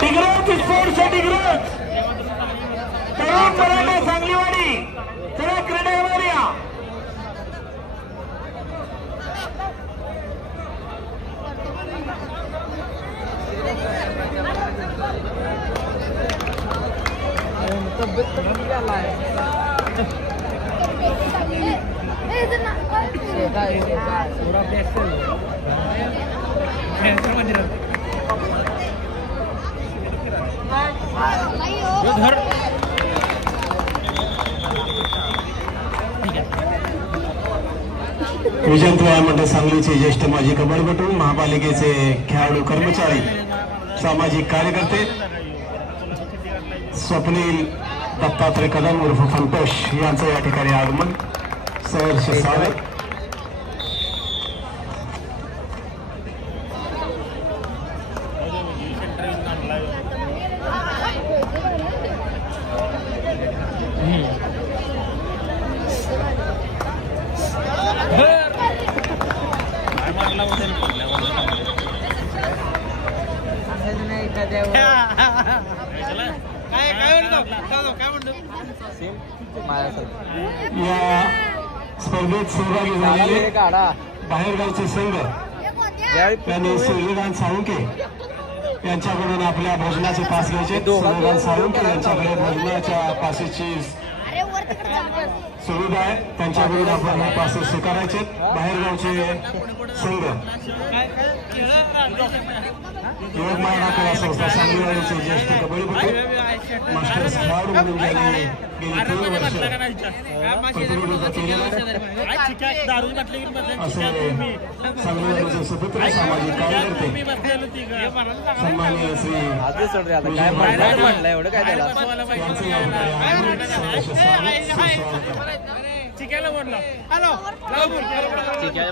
Digraj sports Digraj तरुण मराठा सांगलीवाडी चला क्रीडेवर या. विजयंत मंडळ सांगलीचे ज्येष्ठ माजी कबड्डीपटू महापालिकेचे खेळाडू कर्मचारी सामाजिक कार्यकर्ते स्वप्नील दत्तात्रय कदम उर्फ फंटोष यांचं या ठिकाणी आगमन सहर्ष स्वागत. या स्पर्धेत सहभागी झालेले बाहेरगावचे संघ त्यांनी सूर्यकांत साळुंके यांच्याकडून आपल्या भोजनाचे पास घ्यायचे. सूर्यकांत साळुंके यांच्याकडे भोजनाच्या पासेसची सुविधा आहे, त्यांच्याकडून आपण हे पासेस स्वीकारायचे. बाहेरगावचे संघ युवक महिला क्रीडा संस्था सांगलीवाडीचे ज्येष्ठ कबड्डीपटू मास्टर्स खेळाडू म्हणून गेली 3 वर्ष प्रतिनिधित्व केलेलं असे सांगलीवाडीचे सुपुत्र सामाजिक कार्यकर्ते सन्माननीय श्री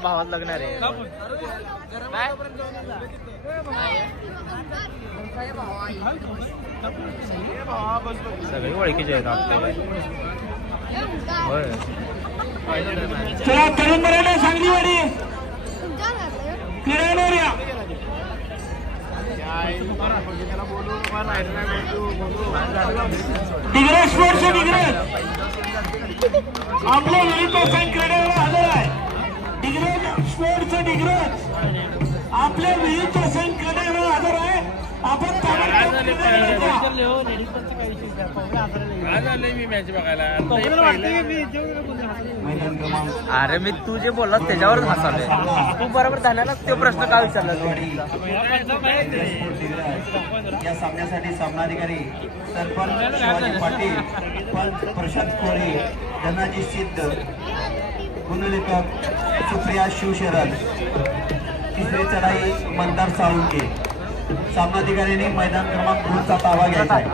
भावात लागणार आहे. सगळे ओळखीचे आहेत आपल्याला. चला तरुण मराठा सांगलीवाडी क्रीडावर या. डिग्रज स्पोर्ट्स डिग्रज आपल्या विरुद्ध संघ क्रीडेवर हजर आहे. डिग्रज स्पोर्ट्स डिग्रज आपल्या विरुद्ध संघ क्रीडेवर हजर आहे. आपण अरे मी तू जे बोलला त्याच्यावरच हसालोय. तू बरोबर झाल्याला तो प्रश्न का विचारला. या सामन्यासाठी सामनाधिकारी सरपंच शिवाजी पाटील, पंच प्रशांत खोरे, धनाजी सिद्ध, गुणलेखक सुप्रिया शिवशरद, तिसरी चढाई मंदार साळुंके. सामनाधिकाऱ्यांनी मैदान क्रमांक 2 चा ताबा घ्यायचा आहे.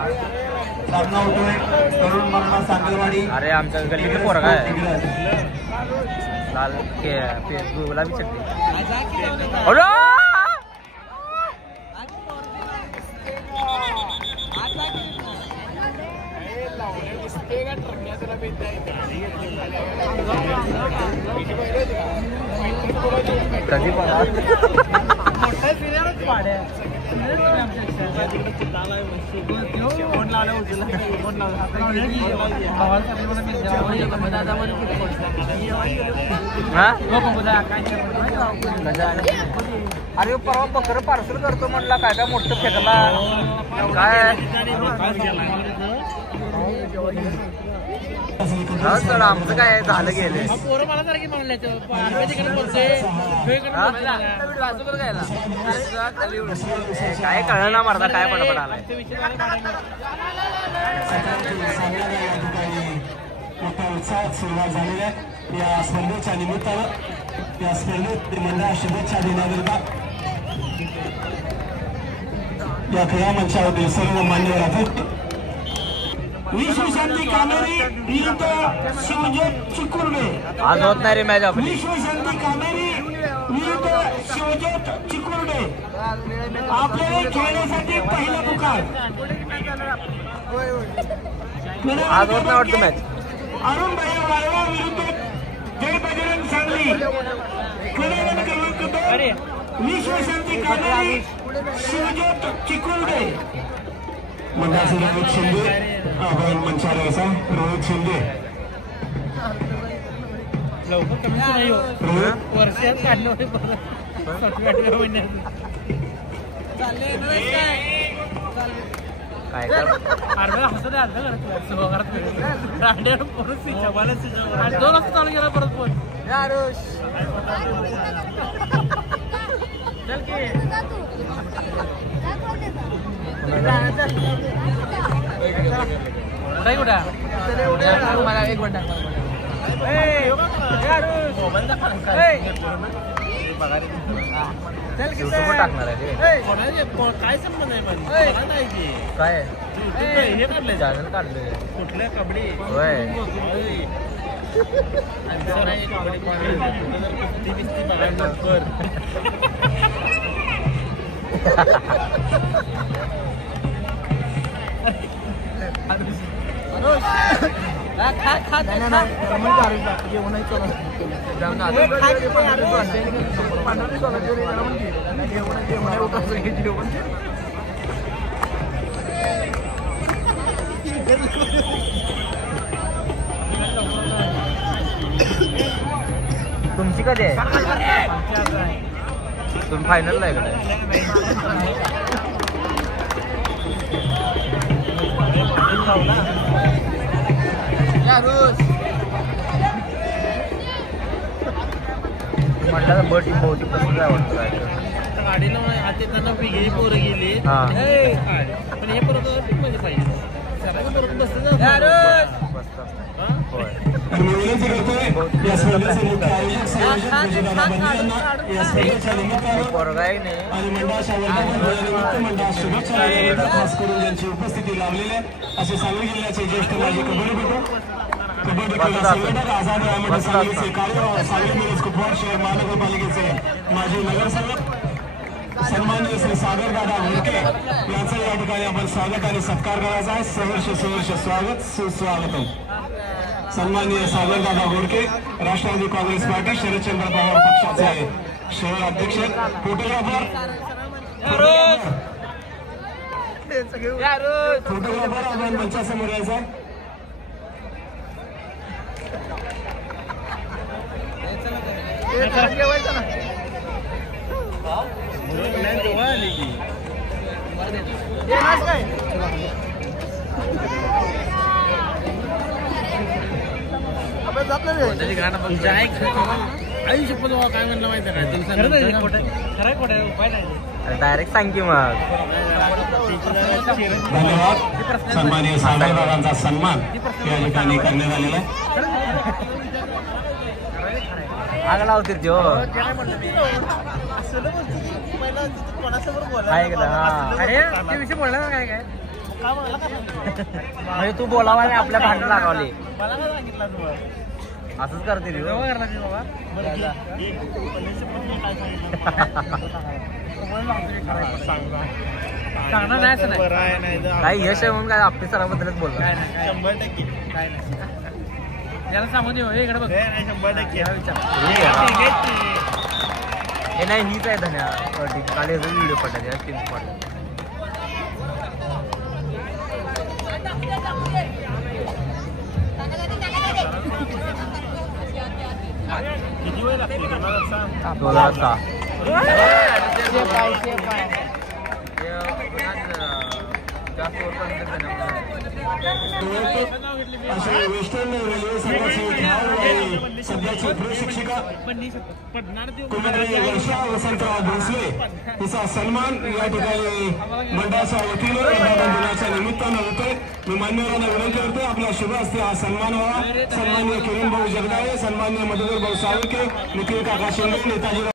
सामना होतोय तरुण मराठा सांगलवाडी. अरे आमच्या गल्लीतले पोरगा आहे लाल गुलाबी चटणी. कधी अरे परवा बकर पार्सल करतो म्हणला काय काय मोठं फेकला काय. सर आमचं काय झालं गेले काय कळलं ना मर्दा काय पडपड आलाय. मोठ्या उत्साहात सुरुवात झालेली आहे. या स्पर्धेच्या निमित्तानं या स्पर्धेत मंडळाला शुभेच्छा देण्याकरिता या क्रीडा मंचावरील सर्व मान्यवर आहेत. विश्वशांती कामेरी विरुद्ध शिवज्योत चिकुर्डे. आज होत नाही रे मॅच आपली. विश्वशांती कामेरी विरुद्ध शिवज्योत चिकुर्डे. आपल्याला खेळण्यासाठी पहिला पुकार. आज होत नाही वाटतं मॅच. अरुण भैया वाळवा विरुद्ध जय बजरंग सांगली. क्रीडा क्रमांक 2 विश्वशांती कामेरी शिवज्योत चिकुर्डे. मंडळाचे रोहित शिंदे आपण मंचावर यायचा रोहित शिंदे वर्षात काढलं काय दोन वाजता चालू गेला परत फोन चल की कुठे मला एक मिनिट टाकणार आहे काय संबंध आहे काय हे काढले चॅनल काढले कुठल्या कबड्डी होय तुमची कधी आहे तुम्ही फायनलला आहे म्हटलं तर बट बहुती पसंत आवडतं गाडीला आता त्यांना वेगळी पोरं गेली पण हे परत म्हणजे पाहिजे विनंती करतोय या स्पर्धेचे मुख्य आयोजक संयोजक विजयदादा बंधूंना या स्पर्धेच्या निमित्तानं आणि मंडळाच्या वर्धापन मंडळात शुभेच्छा खास करून ज्यांची उपस्थिती लावलेली आहे असे सांगली जिल्ह्याचे ज्येष्ठ माजी कबड्डीपटू कबड्डी क्रीडा संघटक आझाद अहमद सांगलीचे कार्य सांगली मिरज कुपवाड शहर महानगरपालिकेचे माजी नगरसेवक सन्माननीय श्री सागरदादा घोडके यांचं या ठिकाणी आपण स्वागत आणि सत्कार करायचा आहे सहर्ष स्वागत सुस्वागतम सन्माननीय सागरदादा घोडके राष्ट्रवादी काँग्रेस पार्टी शरदचंद्र पवार पक्षाचे शहर अध्यक्ष फोटोग्राफर आपण मंचासमोर यायचा आयुष्य पण काय म्हणलं माहिती आहे डायरेक्ट सांग की मग धन्यवाद सन्माननीय सागरदादांचा सन्मान या ठिकाणी करण्यात आलेला आहे आग लावतील जो विषय बोलला काय काय म्हणजे तू बोलावा आपल्या भांडण लागावले असंच करते काही यश आहे म्हणून काय आपल्या सराबद्दलच बोलतो 100% काय नाही याला सांगून देऊ इकडे बघ 100% हे नाही हीच आहे धन्या काल व्हिडिओ पडला स्क्रीन पडला वेस्टर्न रेल्वे संघाची सध्याची प्रशिक्षिका वर्षा वसंतराव भोसले तिचा सन्मान या ठिकाणी मंडळाच्या वतीनं दिनाच्या निमित्तानं होतोय मी मान्यवरांना विनंती करतोय आपल्या शुभ हस्ते हा सन्मान व्हावा सन्माननीय किरण भाऊ जगदाळे सन्माननीय मधुकर भाऊ साळुके निखिल काका शिंदे नेताजी